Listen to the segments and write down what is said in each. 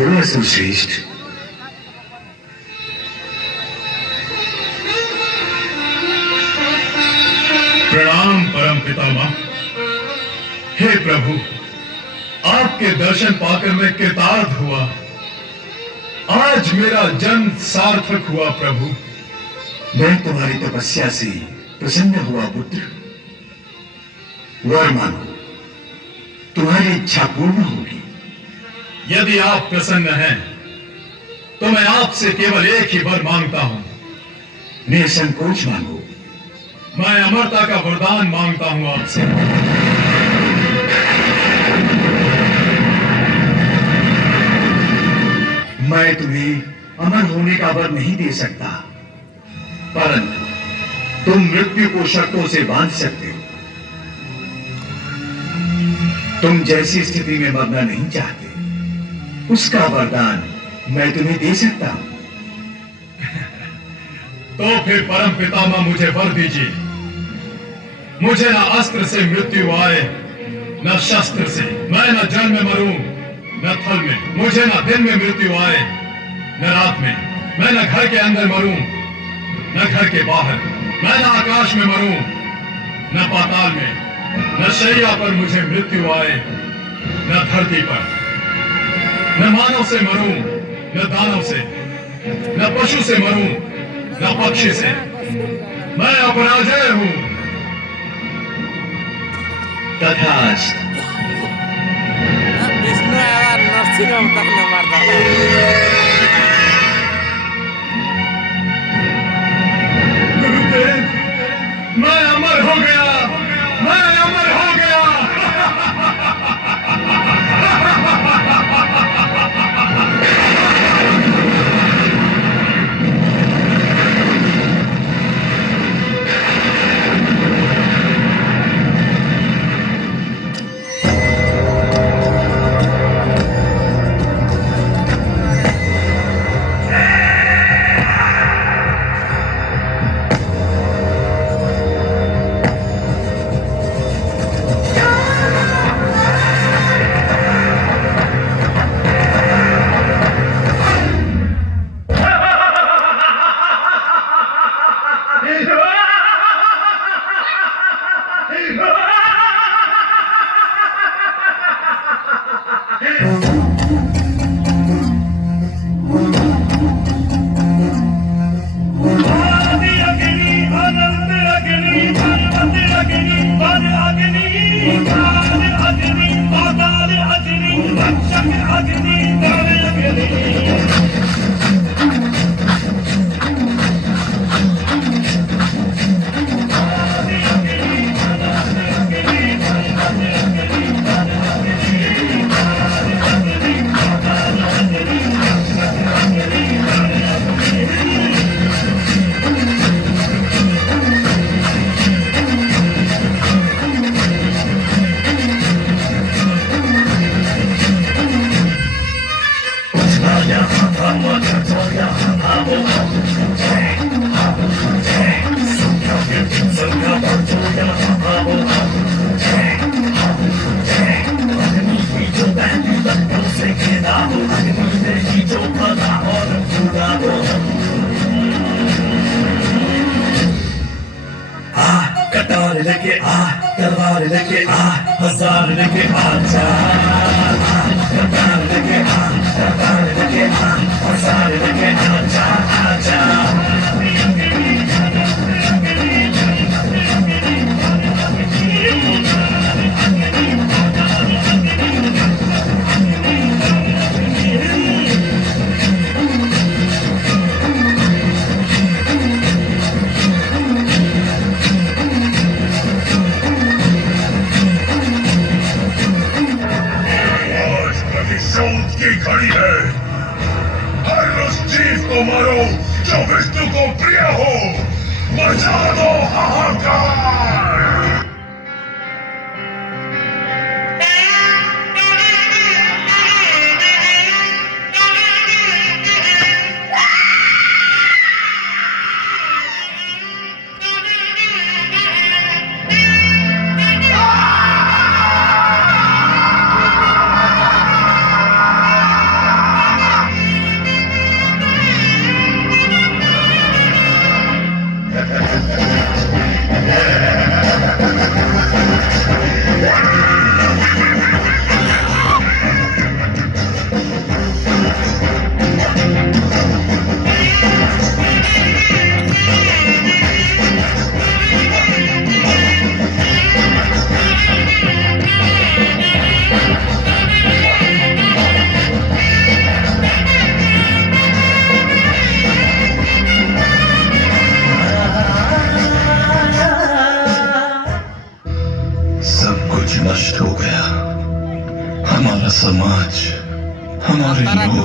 बोलो सर्वश्रेष्ठ। प्रणाम परम पितामह। हे प्रभु, आपके दर्शन पाकर मैं कृतार्थ हुआ। आज मेरा जन्म सार्थक हुआ प्रभु। मैं तुम्हारी तपस्या से प्रसन्न हुआ पुत्र। वर मानो, तुम्हारी इच्छा पूर्ण होगी। यदि आप प्रसन्न हैं तो मैं आपसे केवल एक ही वर मांगता हूं। निसंकोच मांगो। मैं अमरता का वरदान मांगता हूं आपसे। मैं तुम्हें अमर होने का वर नहीं दे सकता, परंतु तुम मृत्यु को शर्तों से बांध सकते हो। तुम जैसी स्थिति में मरना नहीं चाहते, उसका वरदान मैं तुम्हें दे सकता हूं। तो फिर परम पितामह मुझे वर दीजिए। मुझे न अस्त्र से मृत्यु आए, न शस्त्र से। मैं न जल में मरूं, न थल में। मुझे न दिन में मृत्यु आए, न रात में। मैं न घर के अंदर मरूं, न घर के बाहर। मैं न आकाश में मरूं, न पाताल में। न शैया पर मुझे मृत्यु आए, न धरती पर। न मानव से मरूं, न दानव से। न पशु से मरूं, न पक्षी से। मैं अपराजय हूं। तथास्तु। विष्णु आवाज नरसिंह अवतार में मार डाला। गुरुदेव, मैं अमर हो गया। मैं अमर हो गया। कटार लेके आ, तलवार लेके आ, हजार लेके आजा। कटार लेके आ, तलवार लेके आ, हजार लेके आजा, आजा। की खड़ी है। हर उस चीज को मारो जो विष्णु को प्रिय हो। मचा दो हाहाकार।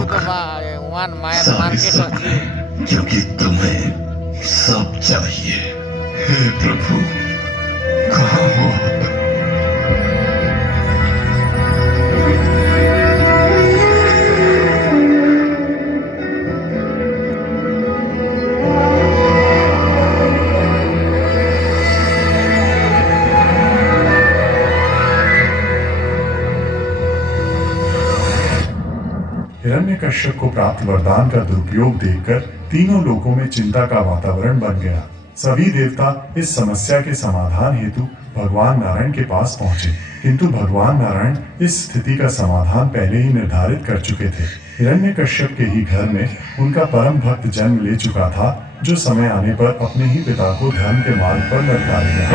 तो वन मायर सारे मार्केट सब अच्छी है, क्योंकि तुम्हें सब चाहिए। हे प्रभु, कहाँ हो आप? हिरण्यकश्यप को प्राप्त वरदान का दुरुपयोग देखकर तीनों लोकों में चिंता का वातावरण बन गया। सभी देवता इस समस्या के समाधान हेतु भगवान नारायण के पास पहुंचे, किंतु भगवान नारायण इस स्थिति का समाधान पहले ही निर्धारित कर चुके थे। हिरण्यकश्यप के ही घर में उनका परम भक्त जन्म ले चुका था, जो समय आने पर अपने ही पिता को धर्म के मार्ग पर लटकाएगा।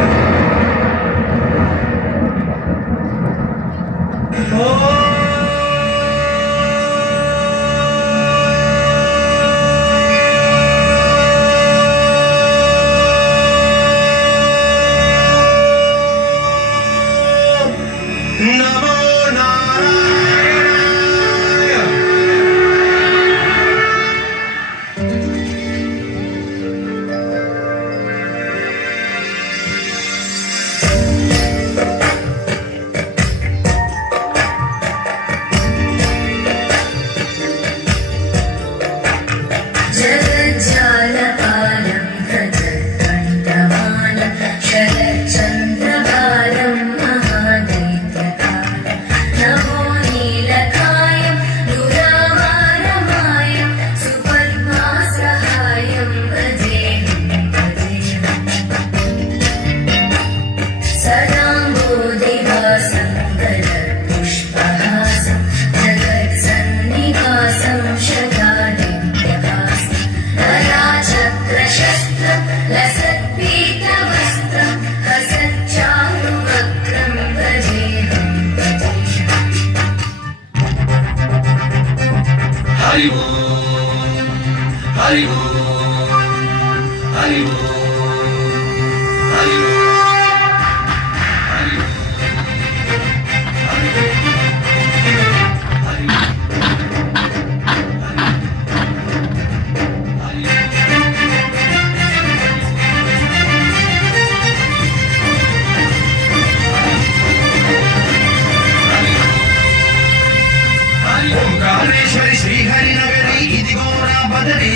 ఓంకారేశ్వరి శ్రీహరి నగరి ఇదిగో నా బదరి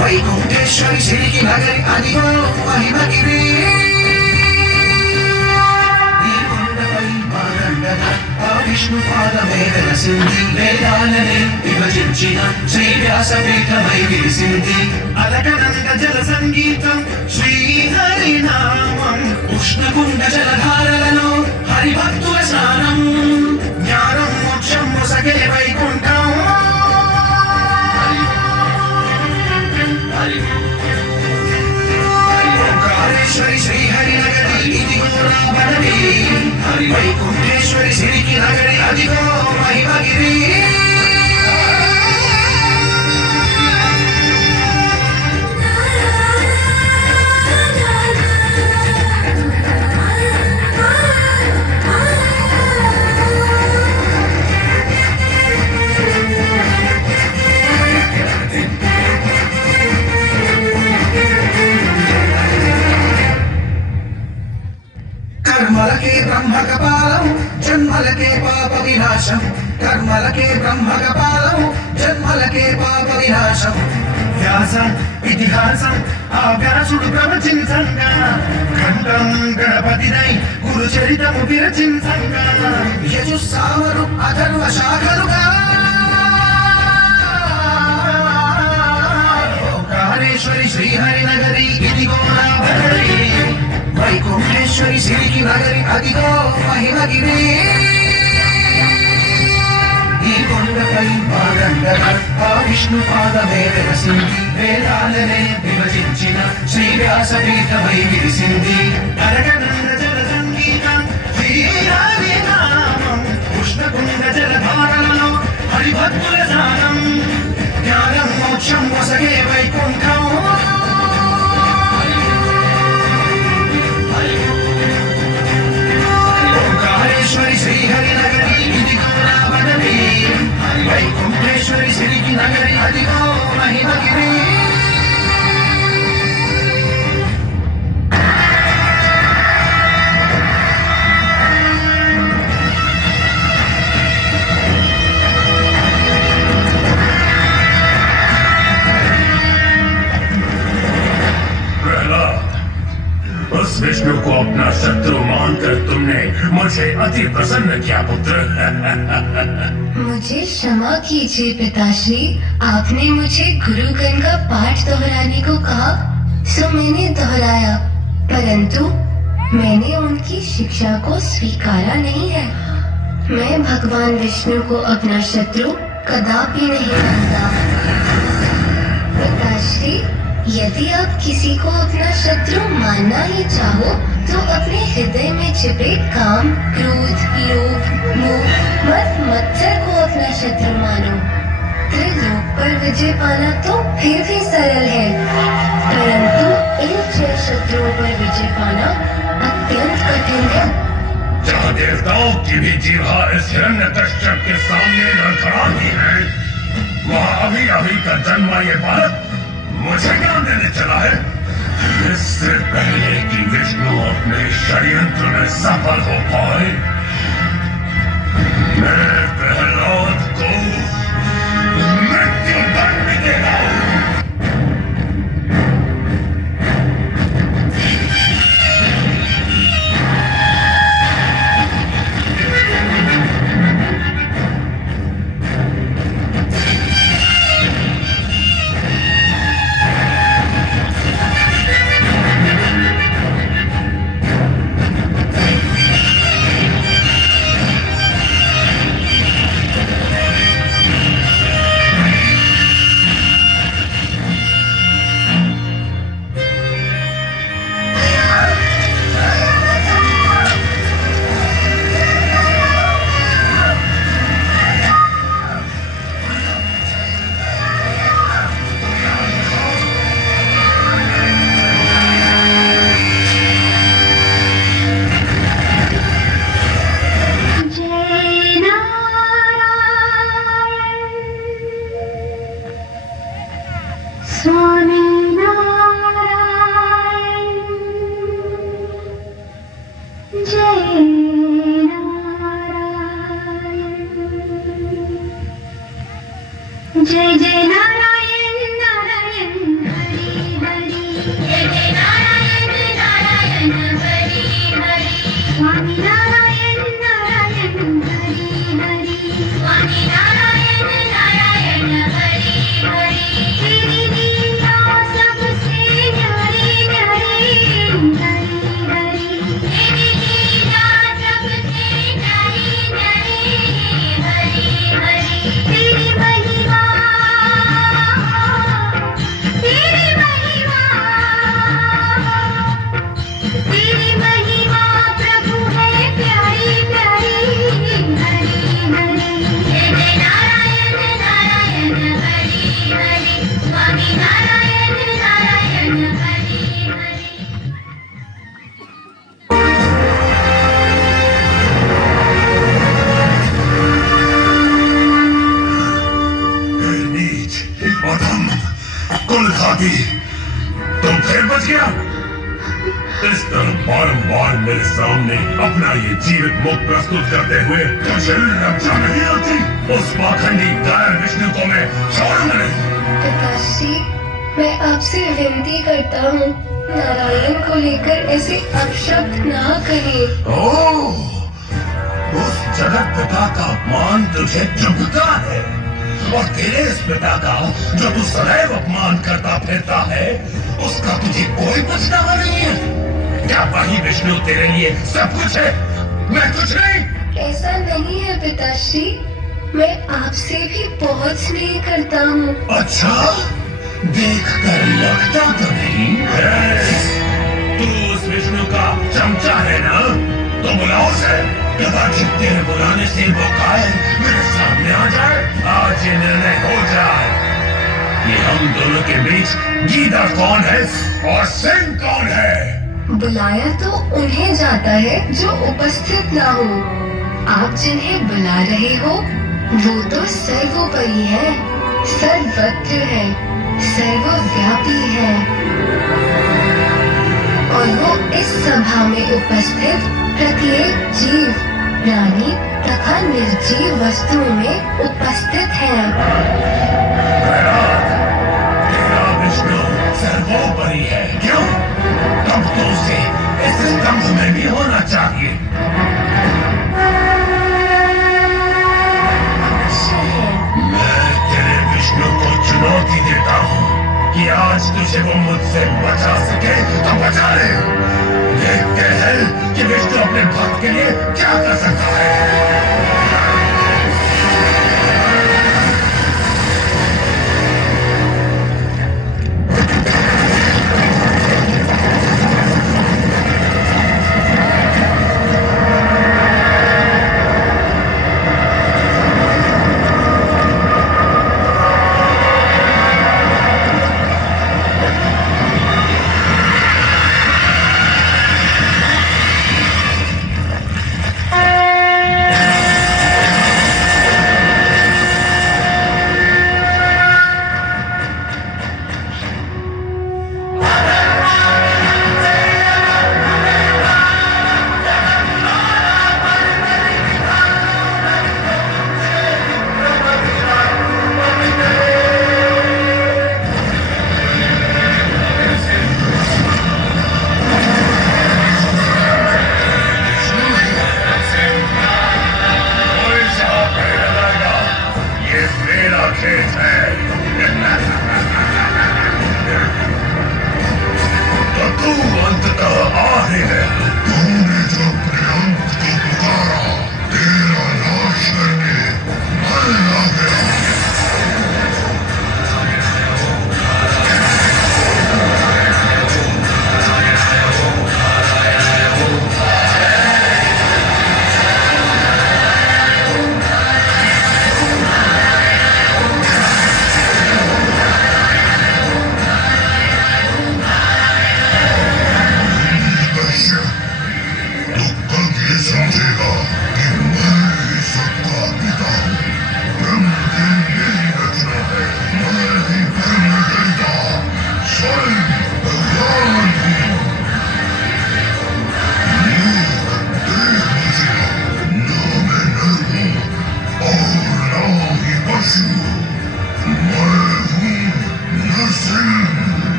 వైకుంఠేశ్వరి శ్రీకి నగరి అదిగో మహిమగిరి ఈ కొండపై మానందగా ఆ విష్ణు పాదమే వెలసింది వేదాలనే విభజించిన శ్రీ వ్యాసపీఠమై విరిసింది అలకనంద జల సంగీతం శ్రీహరి నామం ఉష్ణకుండ జలధారలలో హరిభక్తుల స్నానం జ్ఞానం మోక్షం మొసగే వైకుంఠం ఓంకారేశ్వరి శ్రీహరి నగరి ఇదిగో నా బదరి హరి వైకుంఠేశ్వరి శ్రీకి నగరి అదిగో మహిమగిరి కర్మలకే బ్రహ్మ కపాలం జన్మలకే పాప వినాశం కర్మలకే బ్రహ్మ కపాలం జన్మలకే పాప వినాశం వ్యాస ఇతిహాసం ఆ వ్యాసుడు ప్రవచించంగా ఖండం గణపతినై గురు చరితము విరచించంగా యజుస్సామరు అథర్వ శాఖలుగా ఓంకారేశ్వరి శ్రీహరి నగరి ఇదిగో నా బదరి వైకుంఠేశ్వరి శ్రీకి నగరి అదిగో మహిమగిరి ఈ కొండపై మానందగా ఆ విష్ణు పాదమే వెలసింది వేదాలనే విభజించిన శ్రీ వ్యాసపీఠమై విరిసింది అరగనంద జల సంగీతం శ్రీహరి నామం ఉష్ణకుండ జలధారలలో హరిభక్తుల స్నానం జ్ఞానం మోక్షం మొసగే వైకుంఠం ఓంకారేశ్వరి శ్రీహరి నగరి ఇదిగో నా బదరి शत्रु मानकर तुमने मुझे अति प्रसन्न किया पुत्र। मुझे क्षमा कीजिए पिताश्री, आपने मुझे गुरुगण का पाठ दोहराने को कहा, सो मैंने दोहराया, परंतु मैंने उनकी शिक्षा को स्वीकारा नहीं है। मैं भगवान विष्णु को अपना शत्रु कदापि नहीं मानता। पिताश्री, यदि आप किसी को अपना शत्रु मानना ही चाहो तो अपने हृदय में छिपे काम, क्रोध, लोभ, मोह, मद, मत्सर को अपना शत्रु मानो। त्रिलोक पर विजय पाना तो फिर भी सरल है, परंतु इन 6 शत्रुओं पर विजय पाना अत्यंत कठिन है। जहाँ देवताओं की भी जीवा इस हिरण्यकश्यप के सामने लड़खड़ाती है, वहाँ अभी अभी का जन्मा ये बालक मुझे ज्ञान देने चला है। इससे पहले कि विष्णु अपने षड्यंत्र में सफल हो पाए, मैं प्रहलाद को मृत्यु दंड देगा। जय जय नारायण नारायण हरि हरि, जय जय नारायण नारायण हरि हरि, स्वामी नारायण नारायण हरि हरि, स्वामी नारायण नारायण हरि हरि, तेरी लीला सबसे न्यारी न्यारी हरि हरि, तेरी लीला सबसे न्यारी न्यारी हरि हरि, तेरी महिमा प्रभु है प्यारी प्यारी हरि हरि, जय जय नारायण नारायण हरि हरि, स्वामी नारायण नारायण हरि हरि। नीच, अधम, कुलघाती, तुम फिर बच गया। इस तरह बारंबार मेरे सामने अपना ये जीवित मुख प्रस्तुत करते हुए तुझे लज्जा नहीं आती? उस पाखंडी गाय विष्णु को मैं छोड़ूंगा नहीं। पिताश्री, मैं आपसे विनती करता हूँ, नारायण को लेकर ऐसे अपशब्द ना कहें। ओह, उस जगत पिता का अपमान तुझे चुभता है, और तेरे इस पिता का जो तू सदैव अपमान करता फिरता है, उसका तुझे कोई पछतावा नहीं है? क्या वही विष्णु तेरे लिए सब कुछ है, मैं कुछ नहीं? ऐसा नहीं है पिताश्री, मैं आपसे भी बहुत स्नेह करता हूँ। अच्छा, देखकर लगता तो नहीं है। तू उस विष्णु का चमचा है ना? तो बुलाओ उसे। कदाचित तेरे बुलाने से वो कायल मेरे सामने आ जाए। आज ये निर्णय हो जाए कि हम दोनों के बीच गीदड़ कौन है और सिंह कौन है। बुलाया तो उन्हें जाता है जो उपस्थित ना हो। आप जिन्हें बुला रहे हो वो तो सर्वोपरि है, सर्वत्र है, सर्वव्यापी है, और वो इस सभा में उपस्थित प्रत्येक जीव, प्राणी तथा निर्जीव वस्तुओं में उपस्थित है। तेरा विष्णु सर्वोपरि है, क्यों? तब तो उसे इस स्तंभ में भी होना चाहिए। मैं तेरे विष्णु को चुनौती देता हूँ कि आज तुझे वो मुझसे बचा सके तो बचा ले। देखते हैं कि विष्णु अपने भक्त के लिए क्या कर सकता है।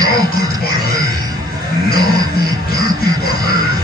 चौखट पर है, ना तो धरती पर है।